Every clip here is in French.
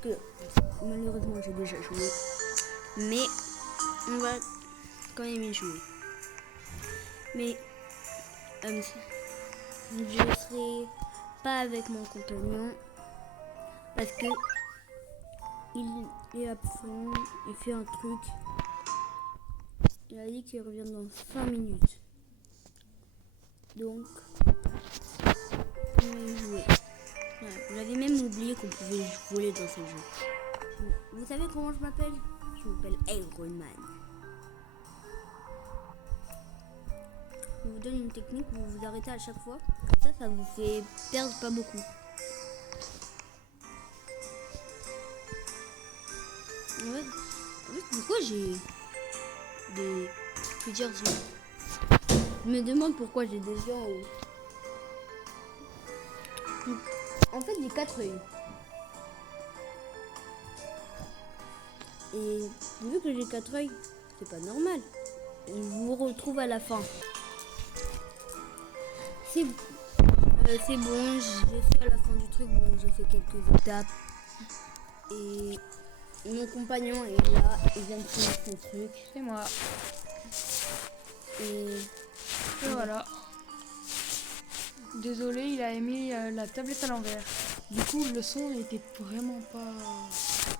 que malheureusement j'ai déjà joué. Mais on va quand même y jouer. Mais je serai pas avec mon compagnon parce que il est absent, il fait un truc. Il a dit qu'il revient dans 5 minutes. Donc, on va y jouer. Ouais, j'avais même oublié qu'on pouvait voler dans ce jeu. Vous savez comment je m'appelle? Je m'appelle Iron Man. Je vous donne une technique, vous vous arrêtez à chaque fois. Comme ça vous fait perdre pas beaucoup. Ouais. En fait, pourquoi j'ai plusieurs yeux? Je me demande pourquoi j'ai des yeux en haut. En fait, j'ai 4 yeux. Et vu que j'ai 4 yeux, c'est pas normal. Je vous retrouve à la fin. C'est bon, je suis à la fin du truc. Bon, j'ai fait quelques étapes. Et mon compagnon est là, il vient de finir son truc. C'est moi. Et voilà. Désolé, il a mis la tablette à l'envers. Du coup, le son était vraiment pas...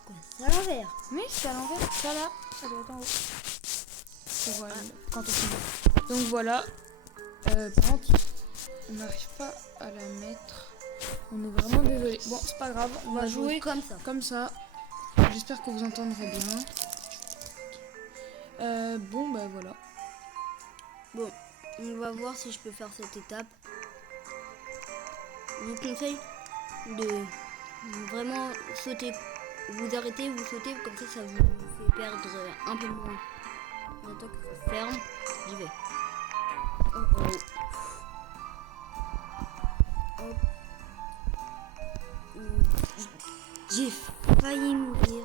quoi, c'est à l'envers? Mais c'est à l'envers, ça là, ça doit être en haut. Pour, quand on finit. Donc voilà. Par contre, on n'arrive pas à la mettre. On est vraiment désolé. Bon, c'est pas grave, on va jouer comme ça. J'espère que vous entendrez bien. Bon, bah voilà. Bon, on va voir si je peux faire cette étape. Je vous conseille de vraiment sauter. Vous arrêtez, vous sautez, comme ça vous fait perdre un peu moins. Maintenant que ça ferme, j'y vais. Oh oh. Hop. J'ai failli mourir.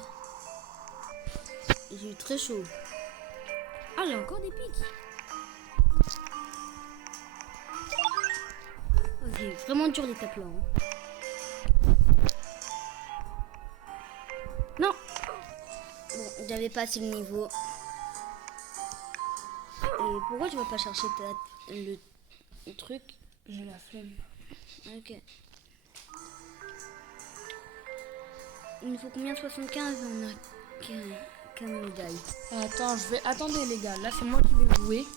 J'ai eu très chaud. Ah, j'ai encore des pics. Oh, c'est vraiment dur l'étape là. Non. Bon, j'avais pas assez le niveau. Et pourquoi tu vas pas chercher le truc? J'ai la flemme. Ok. Il nous faut combien? 75? On a 15 médailles. Attends, attendez les gars, là c'est moi qui vais jouer.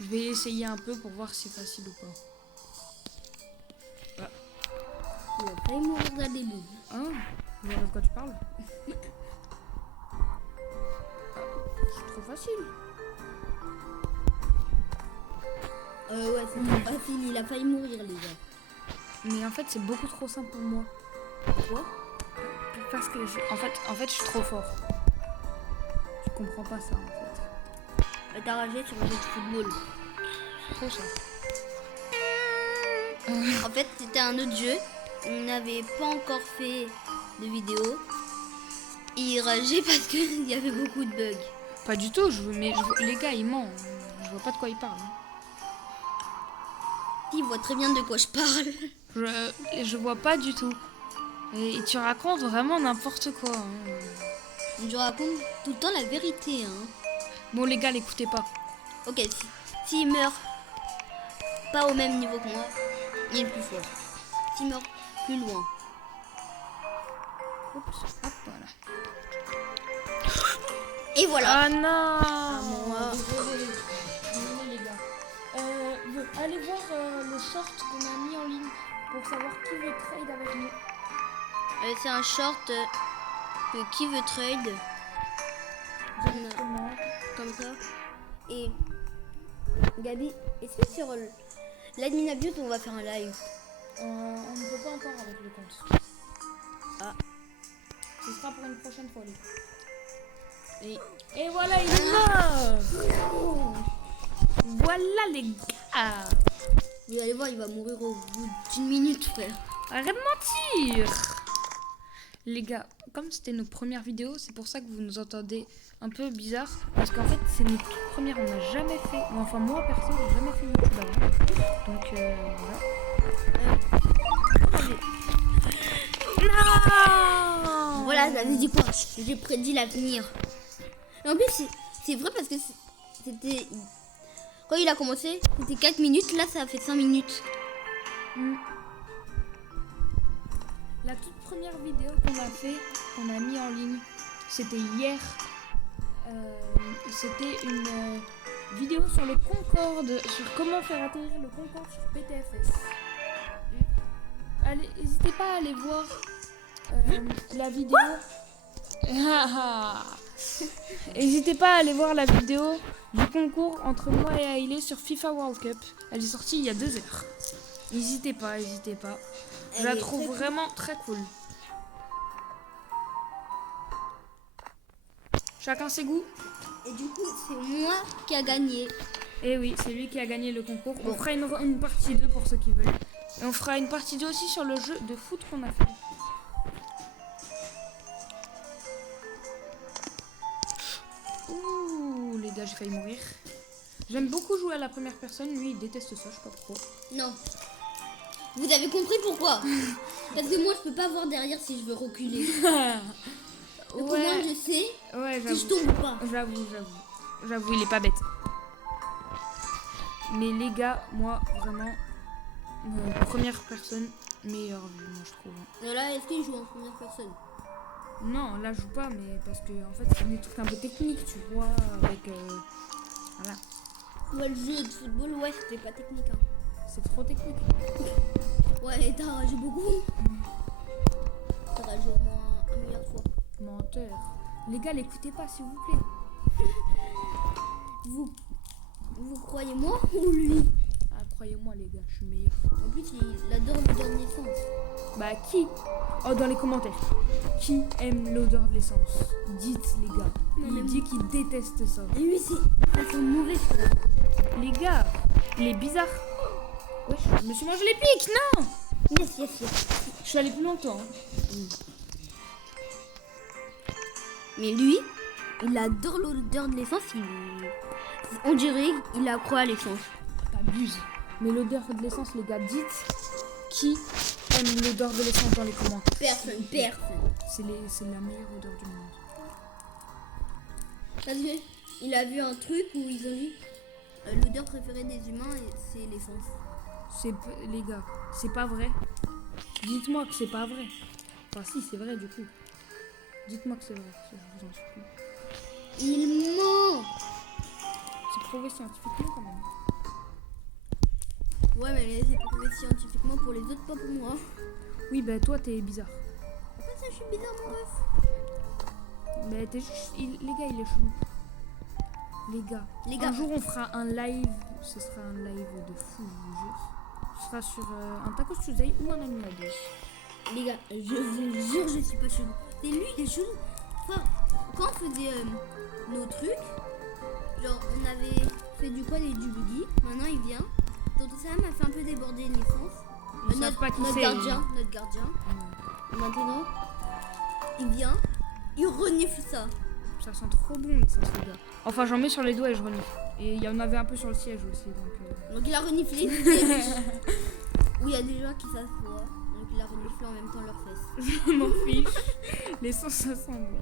Je vais essayer un peu pour voir si c'est facile ou pas. Il va pas y mourir dès le début. Hein? Je vois de quoi tu parles. C'est trop facile. Ouais, c'est trop facile. Il a failli mourir, les gars. Mais en fait, c'est beaucoup trop simple pour moi. Pourquoi? Parce que en fait, je suis trop fort. Tu comprends pas ça, en fait. T'as ragé sur le jeu de football. C'est trop ça. En fait, c'était un autre jeu. On n'avait pas encore fait de vidéo. Il rageait parce qu'il y avait beaucoup de bugs. Pas du tout, les gars, ils mentent. Je vois pas de quoi ils parlent. Il voit très bien de quoi je parle. Je vois pas du tout. Et tu racontes vraiment n'importe quoi. Je raconte tout le temps la vérité. Bon, les gars, l'écoutez pas. Ok, s'il meurt pas au même niveau que moi, il est plus fort. S'il meurt plus loin. Oups, hop, voilà. Et voilà. Ah non. Désolé les gars. Allez voir le short qu'on a mis en ligne pour savoir qui veut trade avec nous. C'est un short qui veut trade. Comme ça. Et Gabi, est-ce que sur l'admin abuse on va faire un live? On ne peut pas encore avec le compte. Ah. Ce sera pour une prochaine fois. Et voilà, il est mort. Voilà les gars. Vous allez voir, il va mourir au bout d'une minute, frère. Arrête de mentir. Les gars, comme c'était nos premières vidéos, c'est pour ça que vous nous entendez un peu bizarre. Parce qu'en fait, c'est notre toute première, on n'a jamais fait. Enfin, moi perso, j'ai jamais fait YouTube avant. Donc voilà. Non. Voilà, j'avais dit quoi? J'ai prédit l'avenir. Et en plus, c'est vrai parce que c'était... Quand il a commencé, c'était 4 minutes. Là, ça a fait 5 minutes. La toute première vidéo qu'on a fait, qu'on a mis en ligne, c'était hier. C'était une vidéo sur le Concorde, sur comment faire atterrir le Concorde sur PTFS. Allez, n'hésitez pas à aller voir la vidéo. N'hésitez pas à aller voir la vidéo du concours entre moi et Hailey sur FIFA World Cup. Elle est sortie il y a 2 heures. N'hésitez pas. Je la trouve vraiment très cool. Chacun ses goûts. Et du coup, c'est moi qui a gagné. Et oui, c'est lui qui a gagné le concours. On fera une partie 2 pour ceux qui veulent. Et on fera une partie 2 aussi sur le jeu de foot qu'on a fait. Ouh, les gars, j'ai failli mourir. J'aime beaucoup jouer à la première personne. Lui, il déteste ça, je sais pas pourquoi. Non. Vous avez compris pourquoi? Parce que moi, je peux pas voir derrière si je veux reculer. Donc au moins, je sais si je tombe ou pas. J'avoue, il est pas bête. Mais les gars, moi, vraiment, première personne, meilleure vue, moi, je trouve. Et là, est-ce qu'il joue en première personne? Non, là, je joue pas, mais parce que, en fait, c'est des trucs un peu techniques, tu vois, avec... voilà. Ouais, le jeu de football, ouais, c'était pas technique. Hein. C'est trop technique. Ouais, et t'as ragé beaucoup. T'as ragé au moins 1 milliard de fois. Menteur. Les gars, l'écoutez pas, s'il vous plaît. Vous croyez moi ou lui? Ah, croyez-moi, les gars, je suis meilleur. En plus, il adore l'odeur de l'essence. Bah, qui? Oh, dans les commentaires. Qui aime l'odeur de l'essence? Dites, les gars. Il dit qu'il déteste ça. Et lui, ça sent mauvais, frère. Les gars, il est bizarre. Wesh, je me suis mangé les pics, non! Yes. Je suis allé plus longtemps. Mais lui, il adore l'odeur de l'essence. On dirait qu'il a accro à l'essence. T'abuses. Mais l'odeur de l'essence, les gars, dites qui aime l'odeur de l'essence dans les commentaires. Personne. C'est la meilleure odeur du monde. Parce qu'il a vu un truc où ils ont dit l'odeur préférée des humains, c'est l'essence. Les gars, c'est pas vrai. Dites-moi que c'est pas vrai. Enfin, si, c'est vrai du coup. Dites-moi que c'est vrai, je vous en supplie. Il ment. C'est prouvé scientifiquement quand même. Ouais, mais c'est prouvé scientifiquement pour les autres, pas pour moi. Oui, bah toi, t'es bizarre. Pourquoi ça, je suis bizarre, mon ref? Mais t'es juste... les gars, il est chelou. Les gars, un jour, on fera un live. Ce sera un live de fou, je vous jure. Ce sera sur un Tacos Tuesday ou un Animal Day. Les gars, je vous jure, je suis pas chelou. C'est lui, il est chelou. Enfin, quand on faisait nos trucs, genre on avait fait du quad et du buggy. Maintenant il vient. Donc ça m'a fait un peu déborder l'essence. Notre gardien. Maintenant, il vient, il renifle ça. Ça sent trop bon l'essence, les gars. Enfin, j'en mets sur les doigts et je renifle. Et il y en avait un peu sur le siège aussi. Donc il a reniflé. Où il y a des gens qui s'assoient. Donc il a reniflé en même temps leurs fesses. Je m'en fiche. L'essence, ça sent bon.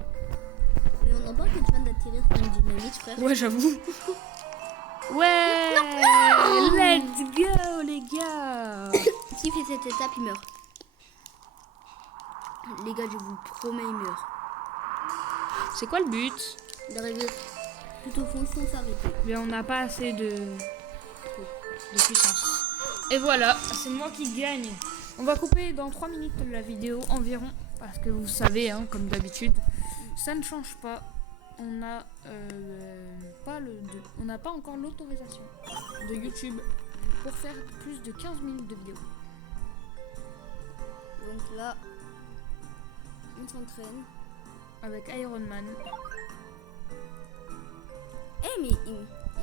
Mais on n'en parle que tu viens d'atterrir sur une dynamite, frère. Ouais, j'avoue. Ouais, let's go, les gars. S'il fait cette étape, il meurt. Les gars, je vous promets, il meurt. C'est quoi le but? D'arriver tout au fond sans s'arrêter. Mais on n'a pas assez de puissance. Et voilà, c'est moi qui gagne. On va couper dans 3 minutes la vidéo environ. Parce que vous savez, hein, comme d'habitude, ça ne change pas. On n'a pas encore l'autorisation de YouTube pour faire plus de 15 minutes de vidéo. Donc là, on s'entraîne. Avec Iron Man. Eh mais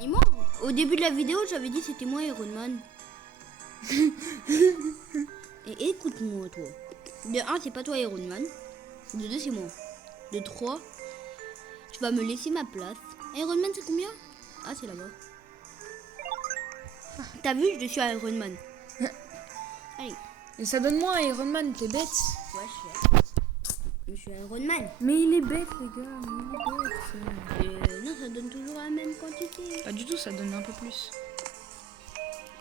moi, au début de la vidéo, j'avais dit c'était moi Iron Man. Et écoute-moi toi. De 1, c'est pas toi Iron Man. De 2, c'est moi. De 3, tu vas me laisser ma place. Iron Man, c'est combien? Ah, c'est là-bas. T'as vu, je suis Iron Man. Allez. Et ça donne moins Iron Man, t'es bête. Ouais, je suis. Je suis Iron Man. Mais il est bête, les gars. Mais il est bête. Non, ça donne toujours la même quantité. Pas du tout, ça donne un peu plus.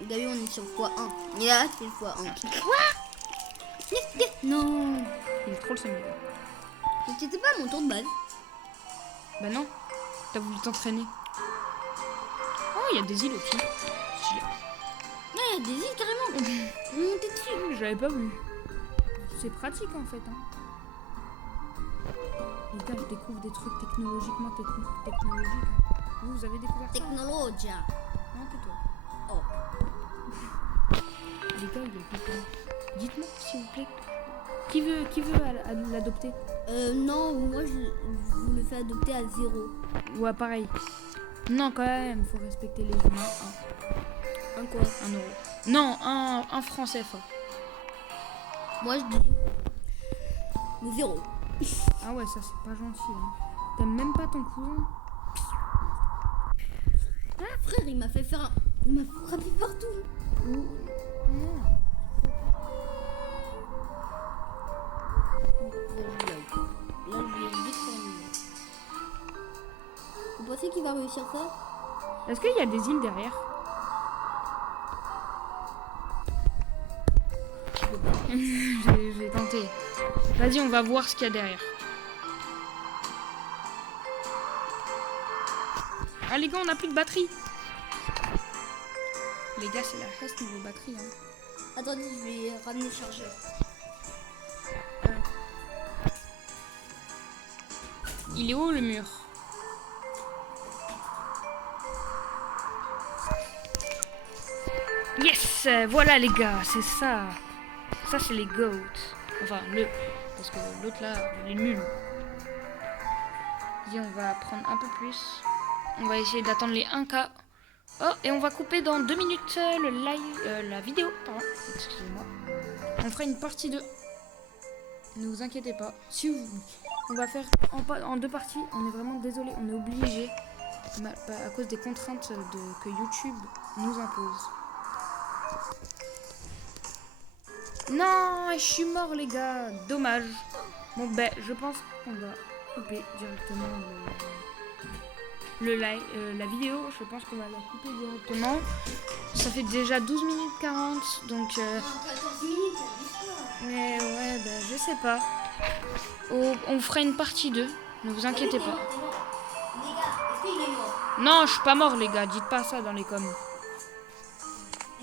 D'ailleurs, on est sur x1. Là, c'est le x1. Quoi? Non. Il est trop le seum, les gars. Mais c'était pas mon tour de base. Bah non. T'as voulu t'entraîner. Oh, il y a des îles au-dessus. Stylé. Ouais, il y a des îles carrément. Montez dessus. J'avais pas vu. C'est pratique en fait. Hein. Les gars, je découvre des trucs technologiquement technologiques. Vous avez découvert ça? Technologia. Non, tais-toi. Oh. Les gars, il est pépin. Dites-moi, s'il vous plaît. Qui veut l'adopter? Non, moi je vous le fais adopter à 0. Ouais, pareil. Non, quand même, faut respecter les humains. Un quoi? 1 euro. Non, un franc CFA. Moi je dis 0. Ah ouais, ça c'est pas gentil. Hein. T'aimes même pas ton cousin? Ah, frère, il m'a fait faire un... Il m'a frappé partout. Non. Là, je vais vite terminer. Vous pensez qu'il va réussir ça? Est-ce qu'il y a des îles derrière? J'ai tenté. Vas-y, on va voir ce qu'il y a derrière. Ah les gars, on a plus de batterie. Les gars, c'est la reste niveau batterie. Hein. Attendez, je vais ramener le chargeur. Il est où le mur? Yes, voilà les gars, c'est ça. Ça c'est les goats. Enfin parce que l'autre là, il est nul. Vas-y, on va prendre un peu plus. On va essayer d'attendre les 1K. Oh, et on va couper dans 2 minutes le live, la vidéo. Pardon, excusez-moi. On fera une partie 2. Ne vous inquiétez pas. Si vous... On va faire en 2 parties. On est vraiment désolé, on est obligé à cause des contraintes que YouTube nous impose. Non, je suis mort les gars, dommage. Bon ben, je pense qu'on va couper directement le live, la vidéo. Je pense qu'on va la couper directement. Ça fait déjà 12 minutes 40, donc. 14 minutes, Mais ouais, ben je sais pas. On fera une partie 2. Ne vous inquiétez pas. Les gars, est-ce qu'il est mort? Non, je suis pas mort les gars. Dites pas ça dans les coms.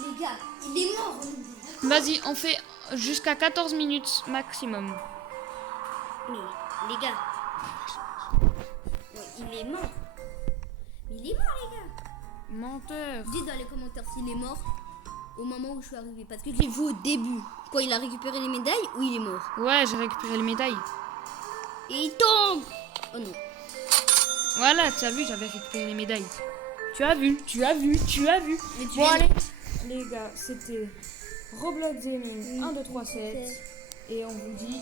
Les gars, il est mort. Vas-y, on fait jusqu'à 14 minutes maximum. Mais les gars, ouais, il est mort. Mais il est mort les gars. Menteur. Dites dans les commentaires s'il est mort au moment où je suis arrivée. Parce que je l'ai vu au début. Quand il a récupéré les médailles ou il est mort. Ouais, j'ai récupéré les médailles. Et il tombe. Oh non. Voilà, tu as vu, j'avais récupéré les médailles. Tu as vu. Mais tu Bon es- allez, les gars, c'était Roblox Gaming 1, 2, 3, 7. Et on vous dit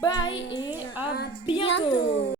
bye et à bientôt.